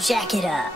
Jack it up.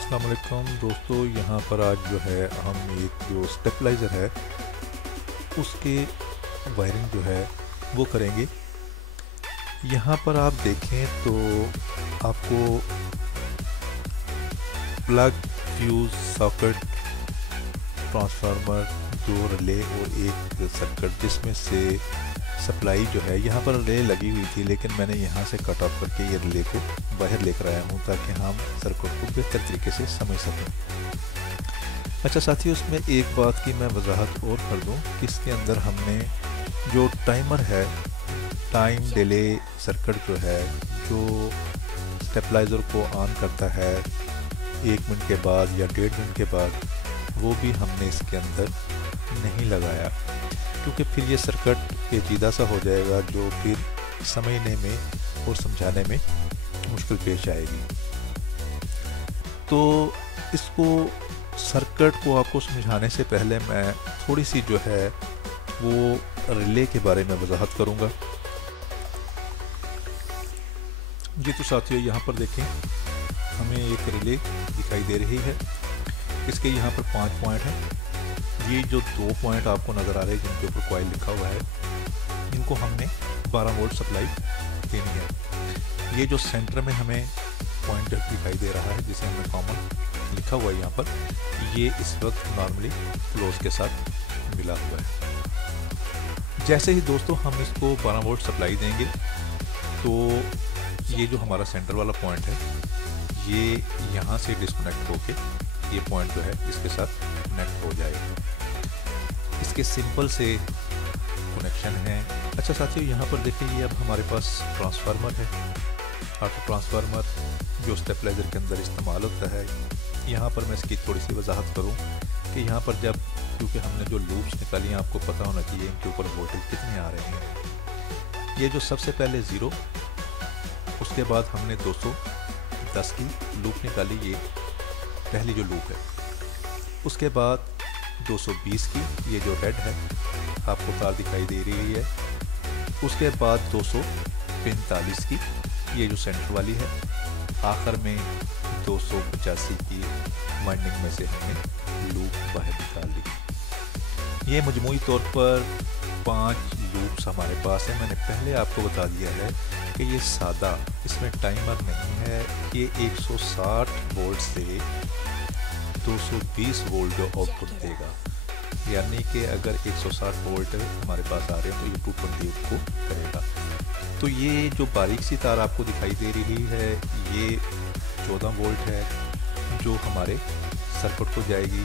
अस्सलामुअलैकुम दोस्तों, यहाँ पर आज जो है हम एक जो स्टेबलाइज़र है उसके वायरिंग जो है वो करेंगे। यहाँ पर आप देखें तो आपको plug, fuse, socket, transformer, 2 relay और एक सर्किट जिसमें से सप्लाई जो है, यहाँ पर रिले लगी हुई थी लेकिन मैंने यहाँ से कट ऑफ करके ये रिले को बाहर लेकर आया हूँ ताकि हम सर्किट को बेहतर तरीके से समझ सकें। अच्छा साथियों, उसमें एक बात की मैं वजाहत और कर दूँ कि इसके अंदर हमने जो टाइमर है, टाइम डिले सर्किट जो है, जो स्टेबलाइज़र को ऑन करता है 1 मिनट के बाद या 1.5 मिनट के बाद, वो भी हमने इसके अंदर नहीं लगाया क्योंकि फिर ये सर्किट पेचीदा सा हो जाएगा जो फिर समझने में और समझाने में मुश्किल पेश आएगी। तो इसको सर्किट को आपको समझाने से पहले मैं थोड़ी सी जो है वो रिले के बारे में वजाहत करूँगा। जी तो साथियों, यहाँ पर देखें हमें एक रिले दिखाई दे रही है। इसके यहाँ पर 5 पॉइंट हैं। ये जो 2 पॉइंट आपको नज़र आ रहे हैं जिनके ऊपर कॉइल लिखा हुआ है, इनको हमने 12 वोल्ट सप्लाई देनी है। ये जो सेंटर में हमें पॉइंट दिखाई दे रहा है जिसे हमें कॉमन लिखा हुआ है यहाँ पर, ये इस वक्त नॉर्मली क्लोज के साथ मिला हुआ है। जैसे ही दोस्तों हम इसको 12 वोल्ट सप्लाई देंगे तो ये जो हमारा सेंटर वाला पॉइंट है ये यहाँ से डिस्कनेक्ट होके ये पॉइंट जो है इसके साथ कनेक्ट हो जाएगा। इसके सिंपल से कनेक्शन है। अच्छा साथियों, यहाँ पर देखिए ये अब हमारे पास ट्रांसफार्मर है, ऑटो ट्रांसफार्मर जो स्टेबलाइज़र के अंदर इस्तेमाल होता है। यहाँ पर मैं इसकी थोड़ी सी वजाहत करूँ कि यहाँ पर जब, क्योंकि हमने जो लूप्स निकाली हैं आपको पता होना चाहिए इनके ऊपर वोल्टेज कितने आ रहे हैं। ये जो सबसे पहले 0, उसके बाद हमने 210 की लूप निकाली, ये पहली जो लूप है। उसके बाद 220 की, ये जो रेड है आपको तार दिखाई दे रही है। उसके बाद 245 की, ये जो सेंटर वाली है। आखिर में 285 की वाइंडिंग में से हमने लूप बाहर निकाल दी। ये मजमूई तौर पर 5 लूप्स हमारे पास है। मैंने पहले आपको बता दिया है कि ये सादा, इसमें टाइमर नहीं है। ये 160 वोल्ट से 220 वोल्ट जो आउटपुट देगा, यानी कि अगर 160 वोल्ट हमारे पास आ रहे हैं तो ये 220 को करेगा। तो ये जो बारीक सी तार आपको दिखाई दे रही है ये 14 वोल्ट है जो हमारे सर्किट को जाएगी।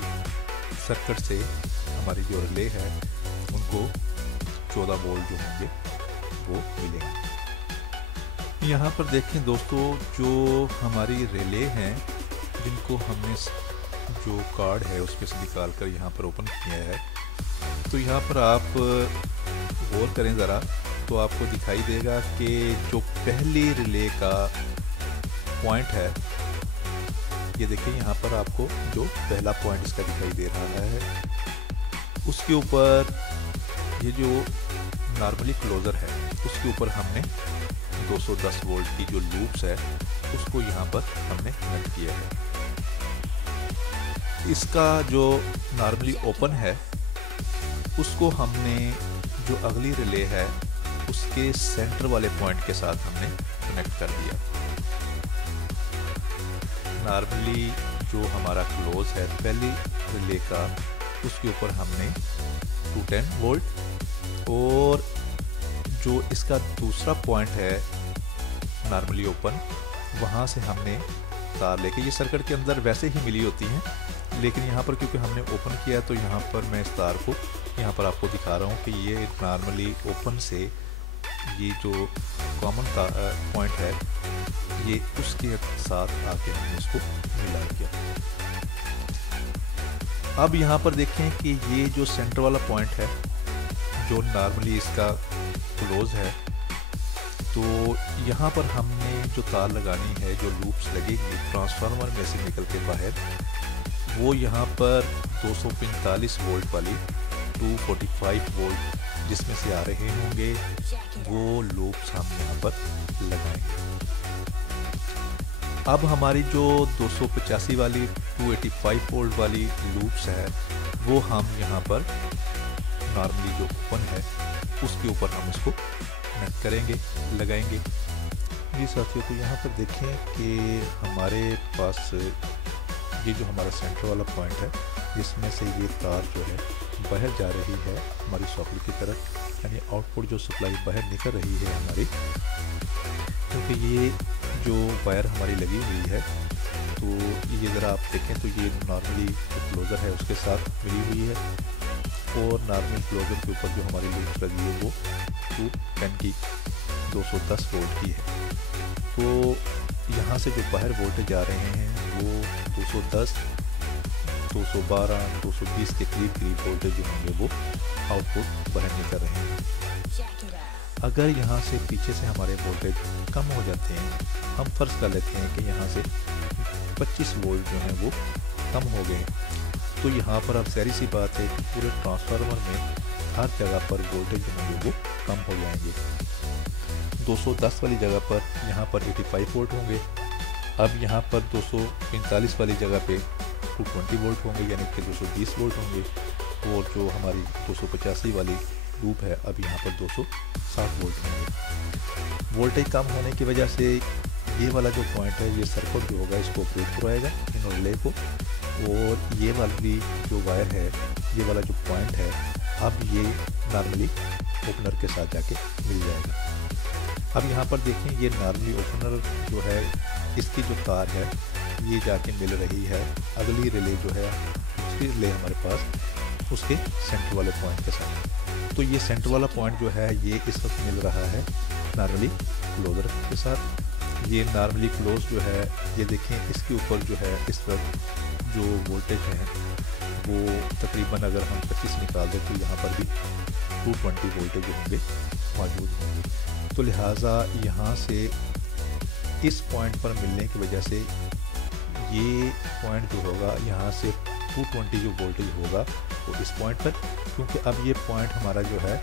सर्किट से हमारी जो रिले है उनको 14 वोल्ट जो होंगे वो मिलेंगे। यहाँ पर देखें दोस्तों, जो हमारी रिले हैं जिनको हमने जो कार्ड है उसमें से निकाल कर यहाँ पर ओपन किया है, तो यहाँ पर आप गौर करें ज़रा तो आपको दिखाई देगा कि जो पहली रिले का पॉइंट है, ये देखिए यहाँ पर आपको जो पहला पॉइंट इसका दिखाई दे रहा है, उसके ऊपर ये जो नॉर्मली क्लोज़र है उसके ऊपर हमने 210 वोल्ट की जो लूप्स है उसको यहाँ पर हमने कनेक्ट किया है। इसका जो नॉर्मली ओपन है उसको हमने जो अगली रिले है उसके सेंटर वाले पॉइंट के साथ हमने कनेक्ट कर दिया। नॉर्मली जो हमारा क्लोज है पहली रिले का, उसके ऊपर हमने 210 वोल्ट, और जो इसका दूसरा पॉइंट है नॉर्मली ओपन, वहाँ से हमने तार लेके, ये सर्किट के अंदर वैसे ही मिली होती हैं, लेकिन यहाँ पर क्योंकि हमने ओपन किया तो यहाँ पर मैं इस तार को यहाँ पर आपको दिखा रहा हूँ कि ये नॉर्मली ओपन से ये जो कॉमन पॉइंट है ये उसके साथ आके हमने इसको मिला दिया। अब यहाँ पर देखें कि ये जो सेंटर वाला पॉइंट है जो नॉर्मली इसका क्लोज है, तो यहाँ पर हमने जो तार लगानी है, जो लूप्स लगेगी ट्रांसफार्मर में से निकल के बाहर, वो यहाँ पर 245 वोल्ट वाली 245 वोल्ट जिसमें से आ रहे होंगे वो लूप्स हम यहाँ पर लगाएंगे। अब हमारी जो 285 वाली 285 वोल्ट वाली लूप्स है वो हम यहाँ पर नॉर्मली जो ओपन है उसके ऊपर हम इसको कनेक्ट करेंगे, लगाएंगे। जी साथियों, तो यहाँ पर देखें कि हमारे पास ये जो हमारा सेंटर वाला पॉइंट है जिसमें से ये तार जो है बाहर जा रही है हमारी सॉकेट की तरफ, यानी आउटपुट जो सप्लाई बाहर निकल रही है हमारी, क्योंकि ये जो वायर हमारी लगी हुई है, तो ये ज़रा आप देखें तो ये नॉर्मली जो क्लोज़र है उसके साथ मिली हुई है, और नॉर्मल क्लोज़र के ऊपर जो हमारी लूप्स लगी है वो 210 की 210 वोल्ट की है। तो यहाँ से जो बाहर वोल्टेज आ रहे हैं वो 210, 212, 220 के करीब वोल्टेज जो होंगे वो आउटपुट बाहर निकल रहे हैं। अगर यहाँ से पीछे से हमारे वोल्टेज कम हो जाते हैं, हम फर्ज कर लेते हैं कि यहाँ से 25 वोल्ट जो हैं वो कम हो गए, तो यहाँ पर अब सारी सी बात है कि पूरे ट्रांसफार्मर में हर जगह पर वोल्टेज जो होंगे वो कम हो जाएंगे। 210 वाली जगह पर यहाँ पर 85 वोल्ट होंगे, अब यहाँ पर 245 वाली जगह पे 220 वोल्ट होंगे, यानी कि 220 वोल्ट होंगे, और जो हमारी 285 वाली लूप है अब यहाँ पर 260 वोल्ट होंगे। वोल्टेज कम होने की वजह से ये वाला जो पॉइंट है, ये सर्किट जो होगा इसको ऑपरेट करवाएगा इन रिले को, और ये वाली जो वायर है, ये वाला जो पॉइंट है, अब ये नॉर्मली ओपनर के साथ जाके मिल जाएगा। अब यहाँ पर देखें ये नॉर्मली ओपनर जो है इसकी जो तार है ये जाके मिल रही है अगली रिले जो है दूसरी रिले हमारे पास उसके सेंटर वाले पॉइंट के साथ। तो ये सेंटर वाला पॉइंट जो है ये इस वक्त मिल रहा है नॉर्मली क्लोजर के साथ। ये नॉर्मली क्लोज जो है ये देखें इसके ऊपर जो है इस वक्त जो वोल्टेज है वो तकरीबन अगर हम 25 निकाल दें तो यहाँ पर भी 220 वोल्टेज होंगे मौजूद होंगे। तो लिहाजा यहाँ से इस पॉइंट पर मिलने की वजह से ये पॉइंट जो होगा यहाँ से 220 जो वोल्टेज होगा वो इस पॉइंट पर, क्योंकि अब ये पॉइंट हमारा जो है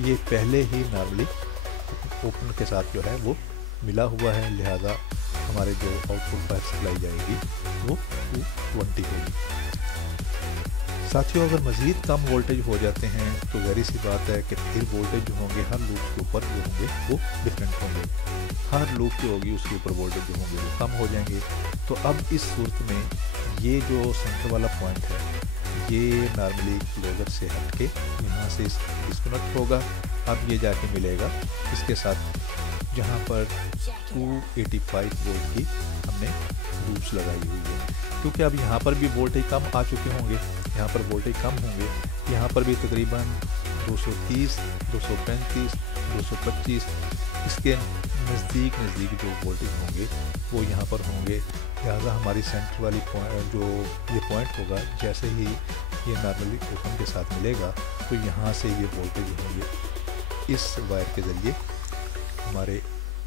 ये पहले ही नॉर्मली ओपन के साथ जो है वो मिला हुआ है, लिहाजा हमारे जो आउटपुट पर सप्लाई जाएगी वो 220 होगी। साथियों, अगर मज़ीद कम वोल्टेज हो जाते हैं तो ज़ाहिर सी बात है कि फिर वोल्टेज जो होंगे हर लूप के ऊपर जो होंगे वो डिफरेंट होंगे, हर लूप जो होगी उसके ऊपर वोल्टेज जो होंगे वो कम हो जाएंगे। तो अब इस सूरत में ये जो सेंटर वाला पॉइंट है ये नॉर्मली क्लोजर से हट के यहाँ से डिस्कनेक्ट होगा, अब ये जाके मिलेगा इसके साथ जहाँ पर 285 वोल्ट की हमने लूप्स लगाई हुई है, क्योंकि अब यहाँ पर भी वोल्टेज कम आ चुके होंगे, यहाँ पर वोल्टेज कम होंगे, यहाँ पर भी तकरीबन 230, 235, 225 इसके नज़दीक जो वोल्टेज होंगे वो यहाँ पर होंगे। लिहाजा हमारी सेंटर वाली जो ये पॉइंट होगा जैसे ही ये नॉर्मली ओपन के साथ मिलेगा तो यहाँ से ये वोल्टेज होंगे इस वायर के ज़रिए हमारे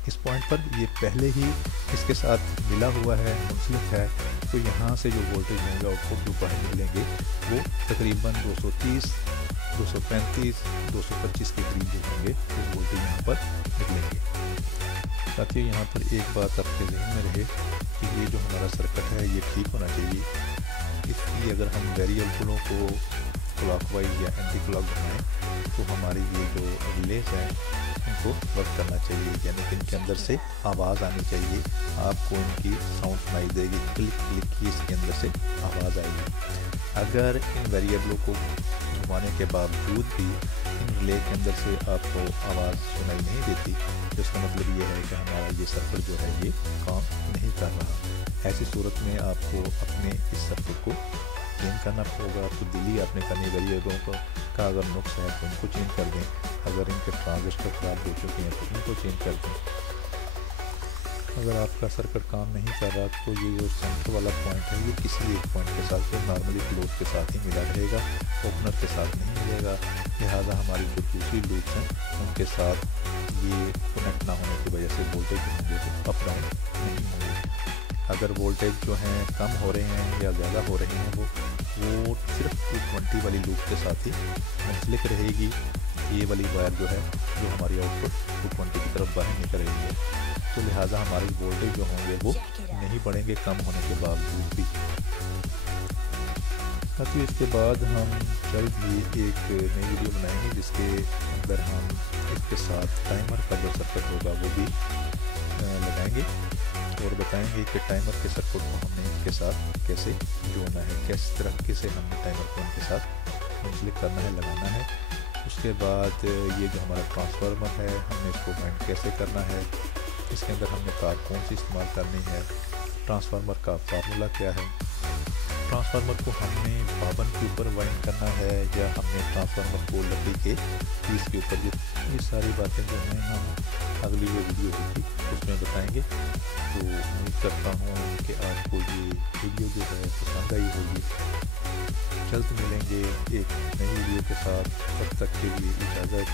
इस पॉइंट पर, ये पहले ही इसके साथ मिला हुआ है, मुंसलिक है, तो यहाँ से जो वोल्टेज होंगे आउटपुट जो बाहर निकलेंगे वो तकरीबन 230, 235, 225 के करीब जो होंगे वो वोल्टेज यहाँ पर निकलेंगे। साथियों, यहाँ पर एक बात आपके ज़हन में रहे कि ये जो हमारा सर्किट है ये ठीक होना चाहिए। इसकी अगर हम वेरिएबलों को क्लॉकवाइज या एंटी क्लॉक घुमाएं तो हमारी ये जो रिलेज हैं इनको वर्क करना चाहिए, यानी कि इनके अंदर से आवाज़ आनी चाहिए। आपको इनकी साउंड सुनाई देगी, क्लिक क्लिक की इसके अंदर से आवाज़ आएगी। अगर इन वेरिएबलों को घुमाने के बावजूद भी इन रिले के अंदर से आपको आवाज़ सुनाई नहीं देती तो इसका मतलब ये है कि हमारा ये सर्किट जो है ये काम नहीं कर रहा। ऐसी सूरत में आपको अपने इस सर्किट को चेंज करना होगा। तो दिली आपने करनी वेरिएबलों का अगर नुक्स है तो उनको चेंज कर दें, अगर इनके ट्रांजिस्टर ख़राब हो चुके हैं तो इनको चेंज कर दें। अगर आपका सर्किट काम नहीं कर रहा तो ये जो सेंटर वाला पॉइंट है ये किसी एक पॉइंट के साथ तो नॉर्मली क्लोज के साथ ही मिला रहेगा, ओपनर के साथ नहीं मिलेगा। लिहाजा हमारी जो दूसरी लूप्स हैं उनके साथ ये कनेक्ट ना होने की वजह से वोल्टेज होंगे तो अप डाउन नहीं होंगे। अगर वोल्टेज जो हैं कम हो रहे हैं या ज़्यादा हो रहे हैं वो सिर्फ 220 वाली लूप के साथ ही मुंसलिक रहेगी। ये वाली वायर जो है जो हमारी आउटपुट 220 की तरफ बाहर निकल रही है, तो लिहाजा हमारे वोल्टेज जो होंगे वो नहीं बढ़ेंगे कम होने के बावजूद भी। साथियों इसके बाद हम जल्द ही एक नई वीडियो बनाएंगे जिसके अंदर हम इसके साथ टाइमर का जो सर्किट होगा वो भी लगाएंगे और बताएंगे कि टाइमर के सर्किट को हमने इनके साथ कैसे जोड़ना है, किस तरीके से हमने टाइमर को इनके साथ मुंसलिक करना है, लगाना है। उसके बाद ये जो हमारा ट्रांसफार्मर है हमने इसको बाइंड कैसे करना है, इसके अंदर हमने तार कौन सी इस्तेमाल करनी है, ट्रांसफार्मर का फार्मूला क्या है, ट्रांसफार्मर को हमने पाबन के ऊपर वाइंड करना है या हमने ट्रांसफार्मर को लकड़ी के पीस के ऊपर, ये सारी बातें जो हैं हम अगली जो वीडियो होगी उसमें बताएंगे। तो उम्मीद करता हूँ कि आपको ये वीडियो जो है पसंद आई होगी। जल्द मिलेंगे एक नई वीडियो के साथ, तब तक के लिए इजाज़त,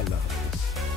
अल्लाह हाफ़िज़।